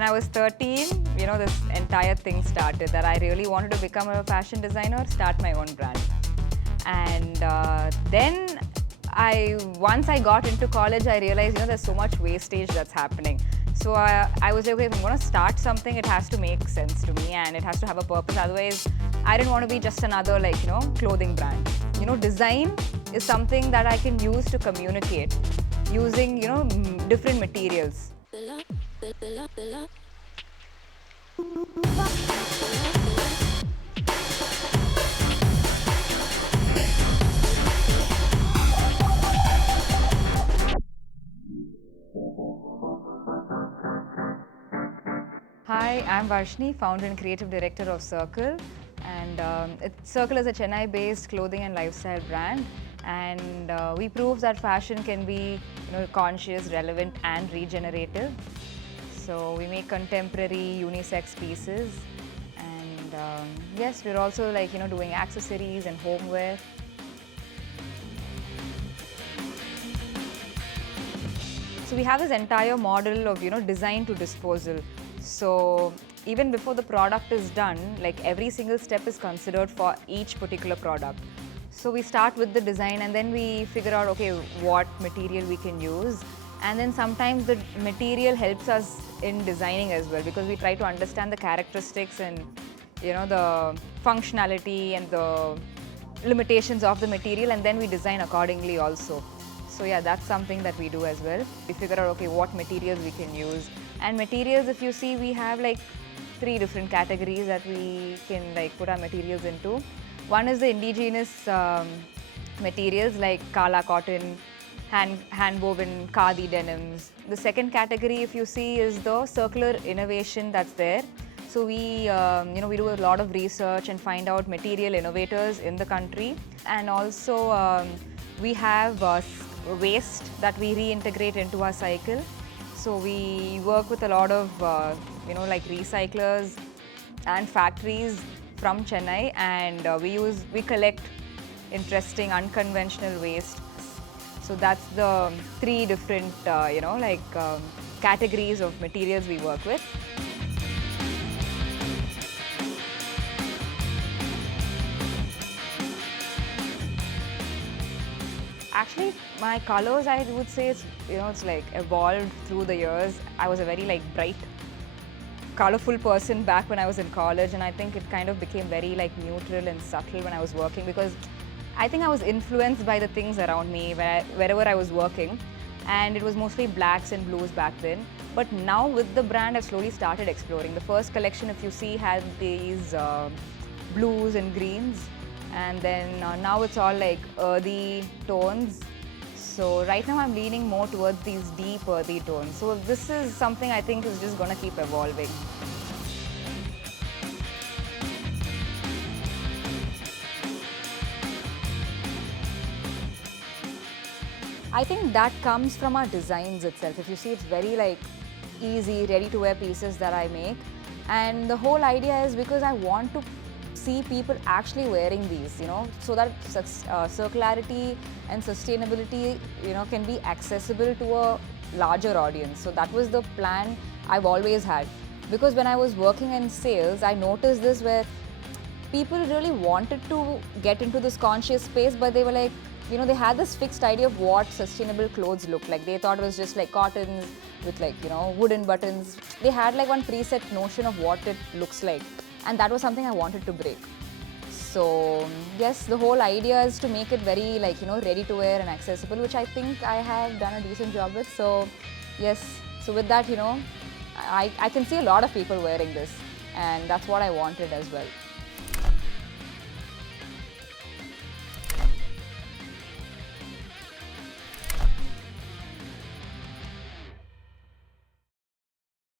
when I was 13, this entire thing started that I really wanted to become a fashion designer, start my own brand. And then once I got into college, I realized, there's so much wastage that's happening. So I was like, okay, if I'm going to start something, it has to make sense to me and it has to have a purpose. Otherwise, I didn't want to be just another clothing brand. Design is something that I can use to communicate using, different materials. Hi, I'm Varshne, founder and creative director of CRCLE. And CRCLE is a Chennai-based clothing and lifestyle brand. And we prove that fashion can be conscious, relevant and regenerative. So we make contemporary unisex pieces. And yes, we're also doing accessories and homeware. So we have this entire model of design to disposal. So even before the product is done, every single step is considered for each particular product. So we start with the design and then we figure out, okay, what material we can use. And then sometimes the material helps us in designing as well, because we try to understand the characteristics and the functionality and the limitations of the material, and then we design accordingly also. So yeah, that's something that we do as well. We figure out, okay, what materials we can use. And materials, if you see, we have 3 different categories that we can put our materials into. One is the indigenous materials like kala cotton, hand-woven khadi denims. The second category, if you see, is the circular innovation that's there. So we, we do a lot of research and find out material innovators in the country. And also we have waste that we reintegrate into our cycle. So we work with a lot of recyclers and factories from Chennai, and we collect interesting unconventional waste. So that's the 3 different categories of materials we work with. Actually, my colors, I would say, it's evolved through the years. I was a very bright, colorful person back when I was in college, and I think it kind of became very neutral and subtle when I was working, because I think I was influenced by the things around me wherever I was working, and it was mostly blacks and blues back then. But now with the brand, I've slowly started exploring. The first collection, if you see, had these blues and greens. And then now it's all earthy tones. So right now I'm leaning more towards these deep earthy tones. So this is something I think is just going to keep evolving. I think that comes from our designs itself. If you see, it's very easy, ready-to-wear pieces that I make. And the whole idea is because I want to see people actually wearing these, so that circularity and sustainability, can be accessible to a larger audience. So that was the plan I've always had. Because when I was working in sales, I noticed this where people really wanted to get into this conscious space, but they were they had this fixed idea of what sustainable clothes look like. They thought it was just cottons with wooden buttons. They had one preset notion of what it looks like. And that was something I wanted to break. So yes, the whole idea is to make it very ready to wear and accessible, which I think I have done a decent job with. So yes, so with that, I can see a lot of people wearing this, and that's what I wanted as well.